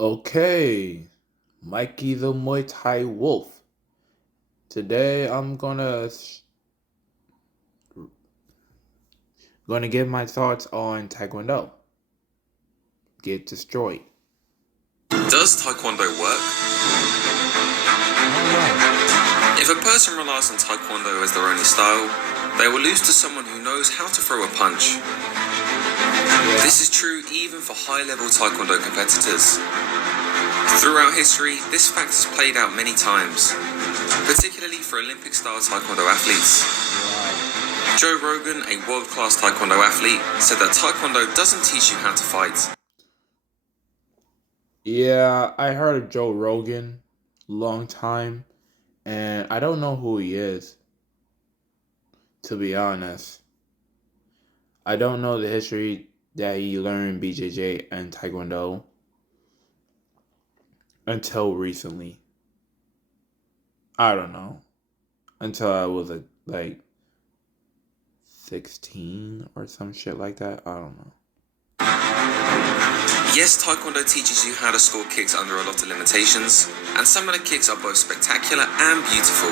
Okay, Mikey the Muay Thai Wolf. Today I'm gonna give my thoughts on Taekwondo. Get destroyed. Does Taekwondo work? If a person relies on Taekwondo as their only style, they will lose to someone who knows how to throw a punch. This is true even for high-level Taekwondo competitors. Throughout history, this fact has played out many times, particularly for Olympic-style Taekwondo athletes. Joe Rogan, a world-class Taekwondo athlete, said that Taekwondo doesn't teach you how to fight. Yeah, I heard of Joe Rogan long time, and I don't know who he is, to be honest. I don't know the history that he learned BJJ and Taekwondo until recently. I don't know. Until I was like 16 or some shit like that. I don't know. Yes, Taekwondo teaches you how to score kicks under a lot of limitations, and some of the kicks are both spectacular and beautiful.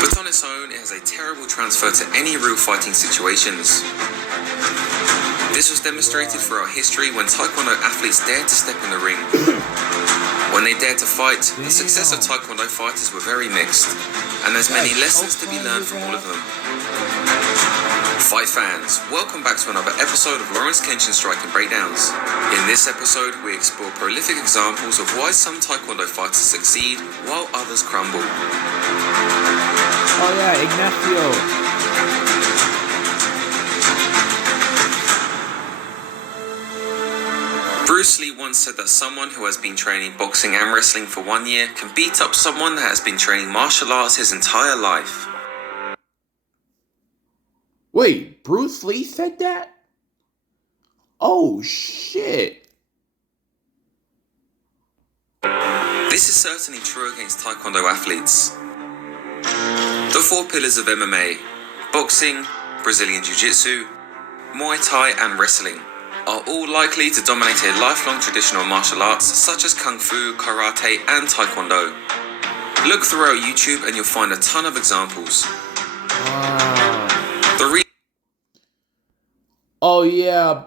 But on its own, it has a terrible transfer to any real fighting situations. This was demonstrated throughout history when Taekwondo athletes dared to step in the ring. When they dared to fight, the success of Taekwondo fighters were very mixed, and there's many lessons to be learned from all of them. Fight fans, welcome back to another episode of Lawrence Kenshin Striking Breakdowns. In this episode, we explore prolific examples of why some Taekwondo fighters succeed while others crumble. Oh yeah, Ignacio. Bruce Lee once said that someone who has been training boxing and wrestling for 1 year can beat up someone that has been training martial arts his entire life. Wait, Bruce Lee said that? Oh shit. This is certainly true against Taekwondo athletes. The 4 pillars of MMA, boxing, Brazilian Jiu-Jitsu, Muay Thai and wrestling, are all likely to dominate a lifelong traditional martial arts such as Kung Fu, Karate and Taekwondo. Look throughout YouTube and you'll find a ton of examples. Oh yeah,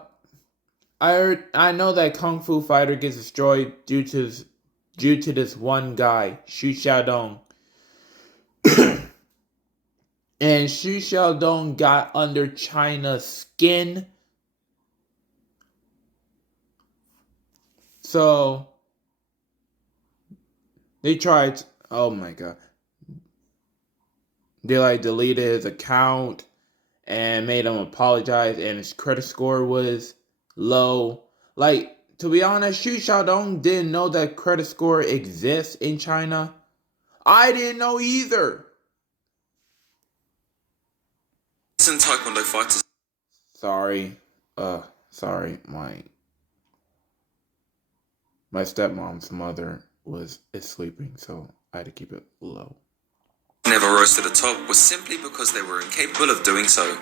I know that Kung Fu fighter gets destroyed due to this one guy, Xu Xiaodong. And Xu Xiaodong got under China's skin. So they tried, oh my god. They deleted his account and made him apologize, and his credit score was low. To be honest, Xu Xiaodong didn't know that credit score exists in China. I didn't know either. Some Taekwondo fighters. Sorry, my stepmom's mother is sleeping, so I had to keep it low. Never rose to the top was simply because they were incapable of doing so.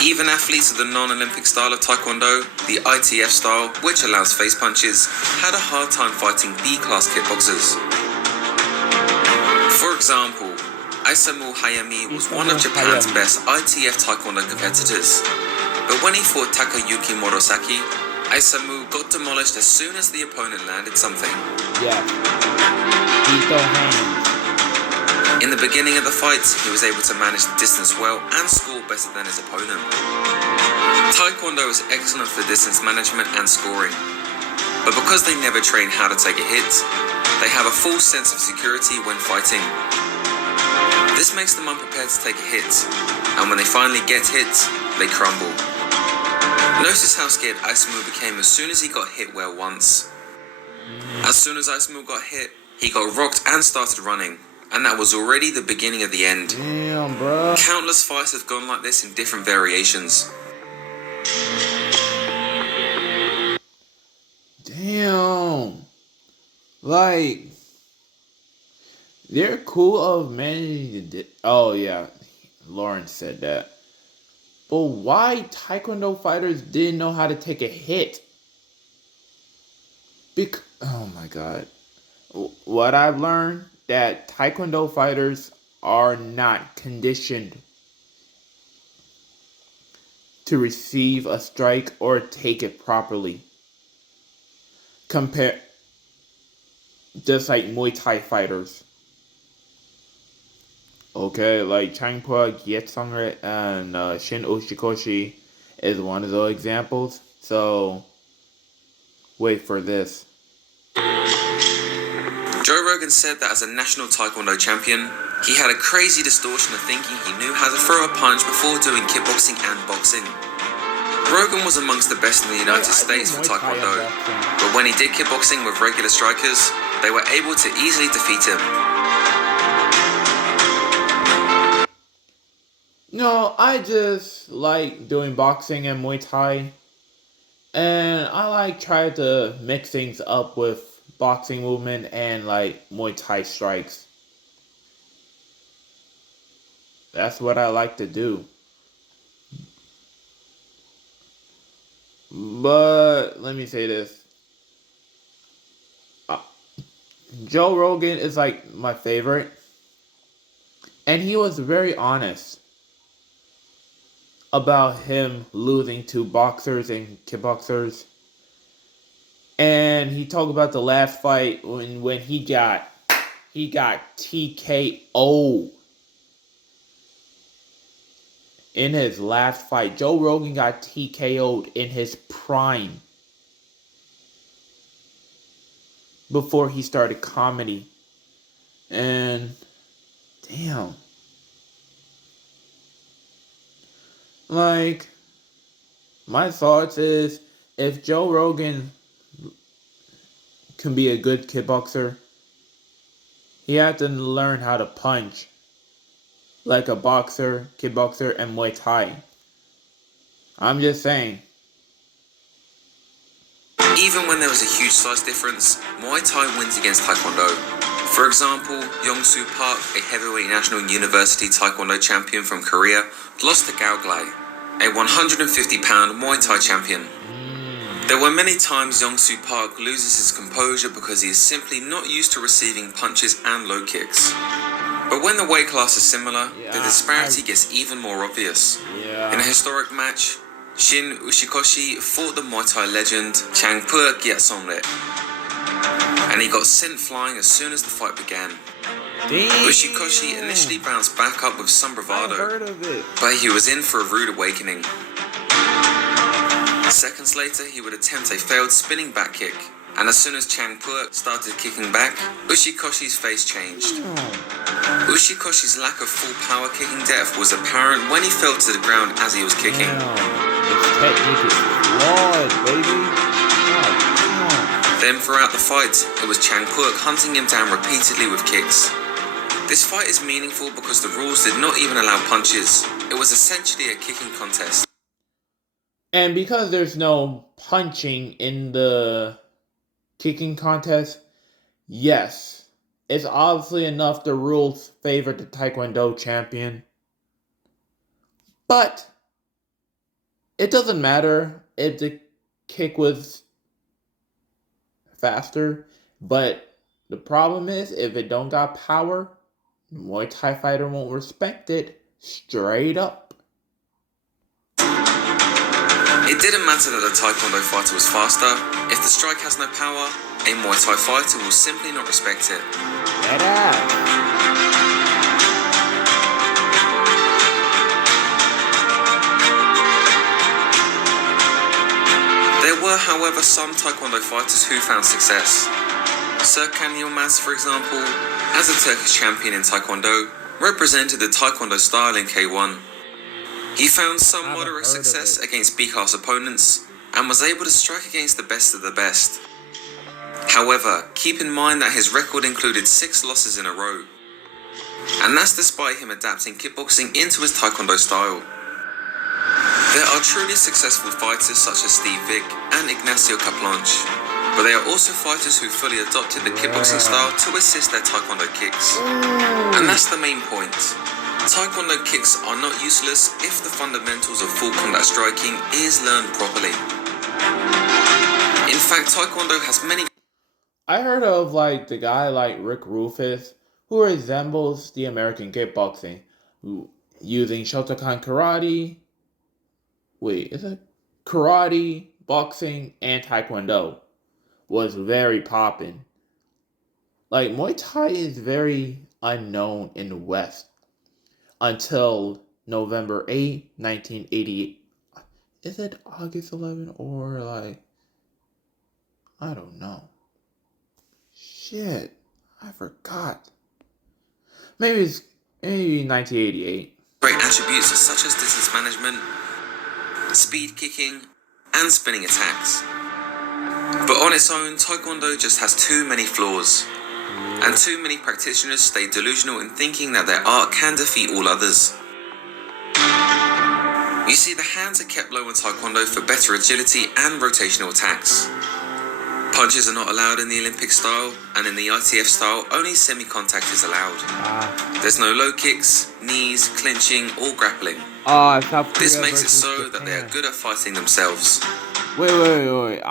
Even athletes of the non-Olympic style of Taekwondo, the ITF style, which allows face punches, had a hard time fighting B-class kickboxers. For example, Isamu Hayami was one of Japan's best ITF Taekwondo competitors. But when he fought Takayuki Morosaki, Isamu got demolished as soon as the opponent landed something. Yeah. Ito hands. In the beginning of the fight, he was able to manage the distance well and score better than his opponent. Taekwondo is excellent for distance management and scoring. But because they never train how to take a hit, they have a false sense of security when fighting. This makes them unprepared to take a hit, and when they finally get hit, they crumble. Notice how scared Isamu became as soon as he got hit well once. As soon as Isamu got hit, he got rocked and started running. And that was already the beginning of the end. Damn, bro. Countless fights have gone like this in different variations. Damn. They're cool of managing to oh yeah, Lawrence said that. But why Taekwondo fighters didn't know how to take a hit? Oh my god. What I've learned that Taekwondo fighters are not conditioned to receive a strike or take it properly. Compare just like Muay Thai fighters. Okay, like Changpa, Yetsungre, and Shin Ushikoshi is one of those examples. So, wait for this. Joe Rogan said that as a national Taekwondo champion, he had a crazy distortion of thinking he knew how to throw a punch before doing kickboxing and boxing. Rogan was amongst the best in the United States for Taekwondo, but when he did kickboxing with regular strikers, they were able to easily defeat him. No, I just like doing boxing and Muay Thai. And I like try to mix things up with boxing movement and like Muay Thai strikes. That's what I like to do. But let me say this. Joe Rogan is like my favorite. And he was very honest about him losing to boxers and kickboxers. And he talked about the last fight when he got TKO. In his last fight, Joe Rogan got TKO'd in his prime. Before he started comedy. And damn. Like, my thoughts is, if Joe Rogan can be a good kickboxer, he had to learn how to punch like a boxer, kickboxer, and Muay Thai. I'm just saying. Even when there was a huge size difference, Muay Thai wins against Taekwondo. For example, Young-Soo Park, a heavyweight national university Taekwondo champion from Korea, lost to Gao Glai, a 150-pound Muay Thai champion. There were many times Young-Soo Park loses his composure because he is simply not used to receiving punches and low kicks. But when the weight class is similar, the disparity gets even more obvious. In a historic match, Shin Ushikoshi fought the Muay Thai legend Changpa Gyatsornre, and he got sent flying as soon as the fight began. Ushikoshi initially bounced back up with some bravado, but he was in for a rude awakening. Seconds later, he would attempt a failed spinning back kick, and as soon as Changpa started kicking back, Ushikoshi's face changed. Ushikoshi's lack of full power kicking depth was apparent when he fell to the ground as he was kicking. His technique is flawed, baby. Then throughout the fight, it was Changpa hunting him down repeatedly with kicks. This fight is meaningful because the rules did not even allow punches. It was essentially a kicking contest. And because there's no punching in the kicking contest, yes, it's obviously enough the rules favor the Taekwondo champion. But it doesn't matter if the kick was faster, but the problem is if it don't got power, the Muay Thai fighter won't respect it straight up. It didn't matter that the Taekwondo fighter was faster. If the strike has no power, a Muay Thai fighter will simply not respect it. There were, however, some Taekwondo fighters who found success. Serkan Yilmaz, for example, as a Turkish champion in Taekwondo, represented the Taekwondo style in K1. He found some moderate success against B-class opponents and was able to strike against the best of the best. However, keep in mind that his record included 6 losses in a row. And that's despite him adapting kickboxing into his Taekwondo style. There are truly successful fighters such as Steve Vick and Ignacio Caplanche, but they are also fighters who fully adopted the kickboxing style to assist their Taekwondo kicks. And that's the main point. Taekwondo kicks are not useless if the fundamentals of full contact striking is learned properly. In fact, Taekwondo has many I heard of like the guy like Rick Roufus who resembles the American kickboxing, using Shotokan karate. Wait, is it karate, boxing, and Taekwondo? Was very poppin'. Like Muay Thai is very unknown in the West until November 8th, 1988. Is it August 11th or like I don't know. Shit, I forgot. Maybe 1988. Great attributes such as distance management, speed kicking, and spinning attacks. But on its own, Taekwondo just has too many flaws. And too many practitioners stay delusional in thinking that their art can defeat all others. You see, the hands are kept low in Taekwondo for better agility and rotational attacks. Punches are not allowed in the Olympic style, and in the ITF style, only semi-contact is allowed. There's no low kicks, knees, clinching, or grappling. This makes it so that they are good at fighting themselves. Wait.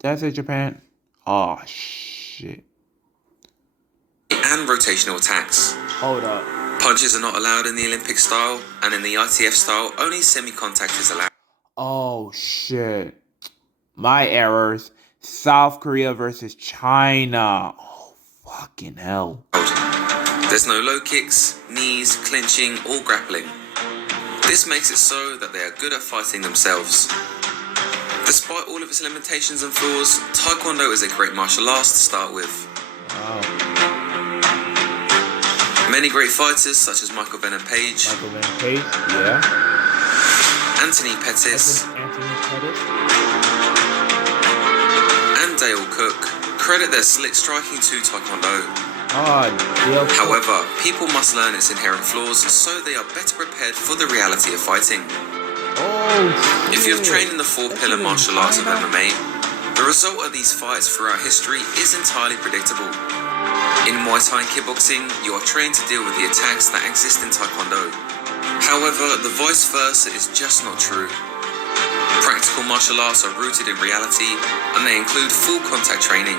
That's it, Japan? Oh, shit. And rotational attacks. Hold up. Punches are not allowed in the Olympic style, and in the ITF style, only semi-contact is allowed. Oh, shit. My errors. South Korea versus China. Oh, fucking hell. There's no low kicks, knees, clinching, or grappling. This makes it so that they are good at fighting themselves. Despite all of its limitations and flaws, Taekwondo is a great martial arts to start with. Wow. Many great fighters such as Michael Venom Page, Yeah. Anthony Pettis, and Dale Cook credit their slick striking to Taekwondo. However, people must learn its inherent flaws so they are better prepared for the reality of fighting. If you have trained in the four-pillar martial arts of MMA, the result of these fights throughout history is entirely predictable. In Muay Thai and kickboxing, you are trained to deal with the attacks that exist in Taekwondo. However, the vice versa is just not true. Practical martial arts are rooted in reality, and they include full contact training.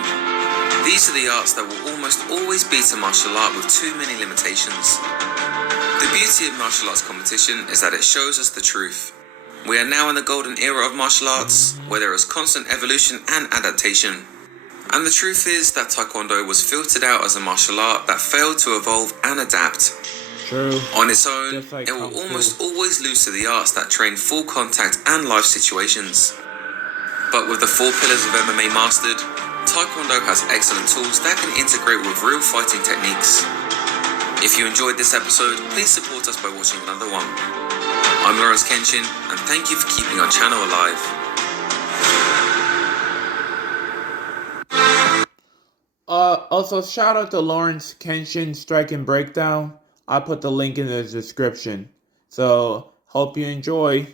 These are the arts that will almost always beat a martial art with too many limitations. The beauty of martial arts competition is that it shows us the truth. We are now in the golden era of martial arts, where there is constant evolution and adaptation. And the truth is that Taekwondo was filtered out as a martial art that failed to evolve and adapt. True. On its own, it will almost always lose to the arts that train full contact and life situations. But with the four pillars of MMA mastered, Taekwondo has excellent tools that can integrate with real fighting techniques. If you enjoyed this episode, please support us by watching another one. I'm Lawrence Kenshin, and thank you for keeping our channel alive. Also, shout out to Lawrence Kenshin Striking Breakdown. I put the link in the description. So, hope you enjoy.